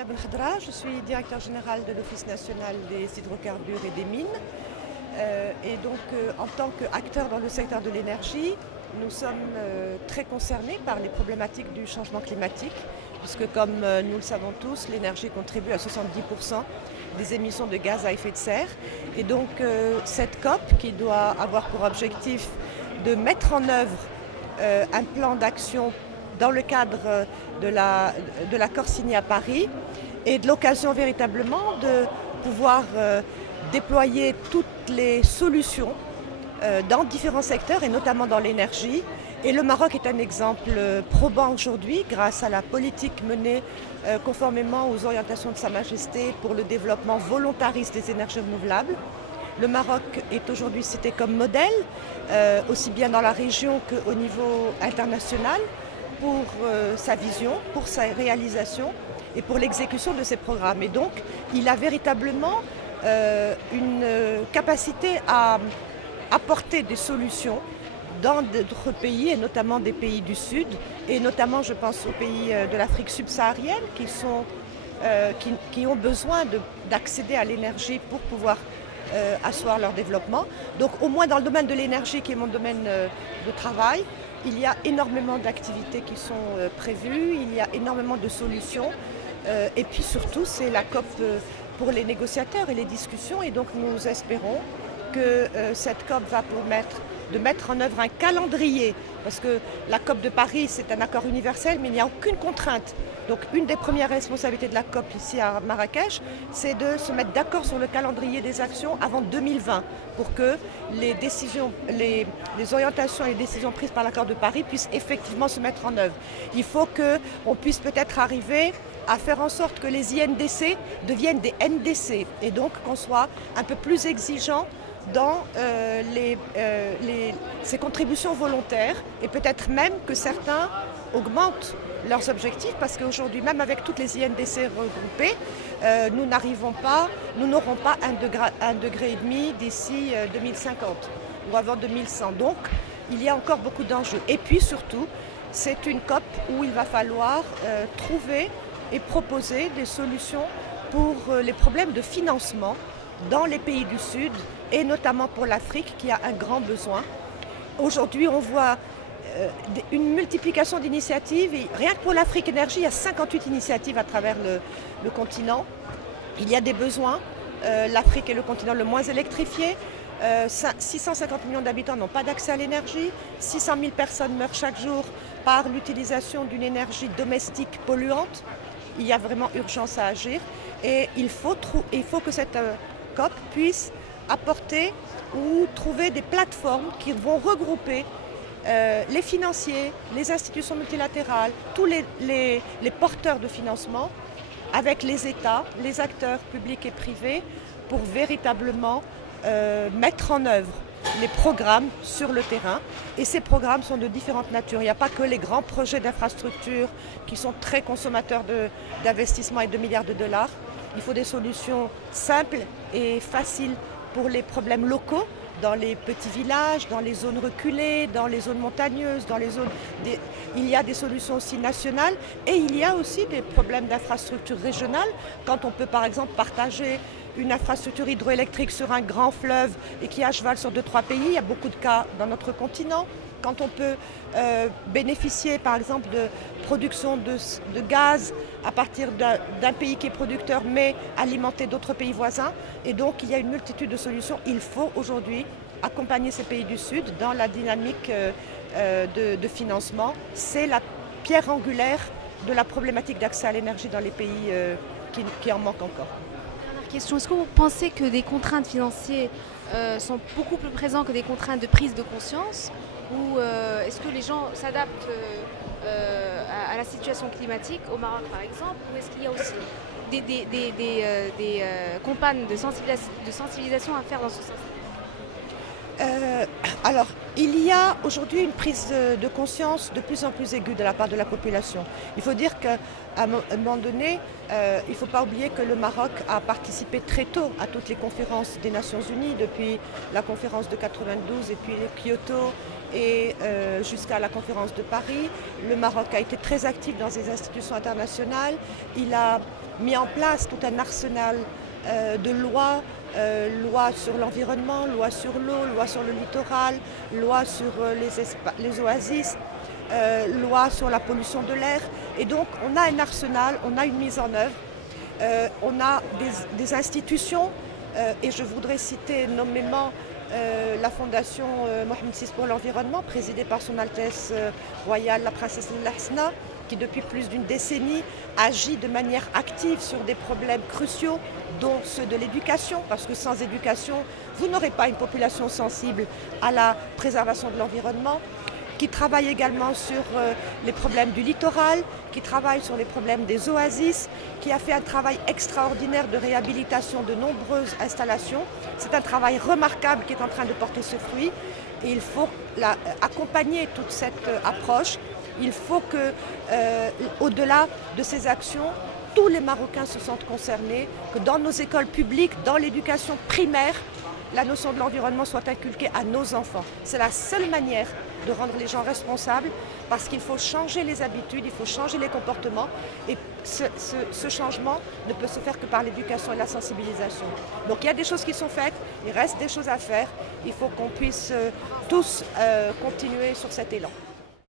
Sonia Benkhadra, je suis directeur général de l'Office national des hydrocarbures et des mines. En tant qu'acteur dans le secteur de l'énergie, nous sommes très concernés par les problématiques du changement climatique, puisque comme nous le savons tous, l'énergie contribue à 70% des émissions de gaz à effet de serre. Et donc cette COP, qui doit avoir pour objectif de mettre en œuvre un plan d'action dans le cadre de l'accord signé à Paris, est de l'occasion véritablement de pouvoir déployer toutes les solutions dans différents secteurs et notamment dans l'énergie. Et le Maroc est un exemple probant aujourd'hui grâce à la politique menée conformément aux orientations de Sa Majesté pour le développement volontariste des énergies renouvelables. Le Maroc est aujourd'hui cité comme modèle, aussi bien dans la région qu'au niveau international, pour sa vision, pour sa réalisation et pour l'exécution de ses programmes. Et donc, il a véritablement une capacité à apporter des solutions dans d'autres pays, et notamment des pays du Sud, et notamment, je pense, aux pays de l'Afrique subsaharienne qui ont besoin d'accéder à l'énergie pour pouvoir asseoir leur développement. Donc, au moins dans le domaine de l'énergie, qui est mon domaine de travail, il y a énormément d'activités qui sont prévues, il y a énormément de solutions. Et puis surtout, c'est la COP pour les négociateurs et les discussions. Et donc, nous espérons que cette COP va permettre de mettre en œuvre un calendrier, parce que la COP de Paris, c'est un accord universel, mais il n'y a aucune contrainte. Donc une des premières responsabilités de la COP ici à Marrakech, c'est de se mettre d'accord sur le calendrier des actions avant 2020, pour que les décisions, les orientations et les décisions prises par l'accord de Paris puissent effectivement se mettre en œuvre. Il faut qu'on puisse peut-être arriver à faire en sorte que les INDC deviennent des NDC, et donc qu'on soit un peu plus exigeant dans ces contributions volontaires, et peut-être même que certains augmentent leurs objectifs, parce qu'aujourd'hui, même avec toutes les INDC regroupées, nous n'aurons pas 1,5 degré d'ici 2050 ou avant 2100. Donc, il y a encore beaucoup d'enjeux. Et puis surtout, c'est une COP où il va falloir trouver et proposer des solutions pour les problèmes de financement dans les pays du Sud, et notamment pour l'Afrique qui a un grand besoin. Aujourd'hui, on voit une multiplication d'initiatives. Rien que pour l'Afrique Énergie, il y a 58 initiatives à travers le continent. Il y a des besoins. L'Afrique est le continent le moins électrifié. 650 millions d'habitants n'ont pas d'accès à l'énergie. 600 000 personnes meurent chaque jour par l'utilisation d'une énergie domestique polluante. Il y a vraiment urgence à agir. Et il faut que cette COP puisse apporter ou trouver des plateformes qui vont regrouper les financiers, les institutions multilatérales, tous les porteurs de financement avec les États, les acteurs publics et privés, pour véritablement mettre en œuvre les programmes sur le terrain. Et ces programmes sont de différentes natures. Il n'y a pas que les grands projets d'infrastructure qui sont très consommateurs d'investissements et de milliards de dollars. Il faut des solutions simples et faciles pour les problèmes locaux, dans les petits villages, dans les zones reculées, dans les zones montagneuses, il y a des solutions aussi nationales, et il y a aussi des problèmes d'infrastructures régionales. Quand on peut par exemple partager une infrastructure hydroélectrique sur un grand fleuve et qui est à cheval sur 2-3 pays, il y a beaucoup de cas dans notre continent. Quand on peut bénéficier par exemple de production de gaz à partir d'un pays qui est producteur, mais alimenter d'autres pays voisins. Et donc il y a une multitude de solutions. Il faut aujourd'hui accompagner ces pays du Sud dans la dynamique de financement. C'est la pierre angulaire de la problématique d'accès à l'énergie dans les pays qui en manquent encore. Dernière question, est-ce que vous pensez que des contraintes financières sont beaucoup plus présentes que des contraintes de prise de conscience, ou est-ce que les gens s'adaptent à la situation climatique au Maroc par exemple, ou est-ce qu'il y a aussi des campagnes de sensibilisation à faire dans ce sens? Alors, il y a aujourd'hui une prise de conscience de plus en plus aiguë de la part de la population. Il faut dire qu'à un moment donné, il ne faut pas oublier que le Maroc a participé très tôt à toutes les conférences des Nations Unies, depuis la conférence de 92 et puis Kyoto et jusqu'à la conférence de Paris. Le Maroc a été très actif dans les institutions internationales. Il a mis en place tout un arsenal de lois, loi sur l'environnement, loi sur l'eau, loi sur le littoral, loi sur les oasis, loi sur la pollution de l'air. Et donc on a un arsenal, on a une mise en œuvre, on a des institutions, et je voudrais citer nommément la fondation Mohamed VI pour l'environnement, présidée par son Altesse royale la princesse Leila Hasna, qui depuis plus d'une décennie agit de manière active sur des problèmes cruciaux, dont ceux de l'éducation, parce que sans éducation, vous n'aurez pas une population sensible à la préservation de l'environnement, qui travaille également sur les problèmes du littoral, qui travaille sur les problèmes des oasis, qui a fait un travail extraordinaire de réhabilitation de nombreuses installations. C'est un travail remarquable qui est en train de porter ce fruit et il faut accompagner toute cette approche. Il faut que, au-delà de ces actions, tous les Marocains se sentent concernés, que dans nos écoles publiques, dans l'éducation primaire, la notion de l'environnement soit inculquée à nos enfants. C'est la seule manière de rendre les gens responsables parce qu'il faut changer les habitudes, il faut changer les comportements et ce changement ne peut se faire que par l'éducation et la sensibilisation. Donc il y a des choses qui sont faites, il reste des choses à faire, il faut qu'on puisse tous continuer sur cet élan.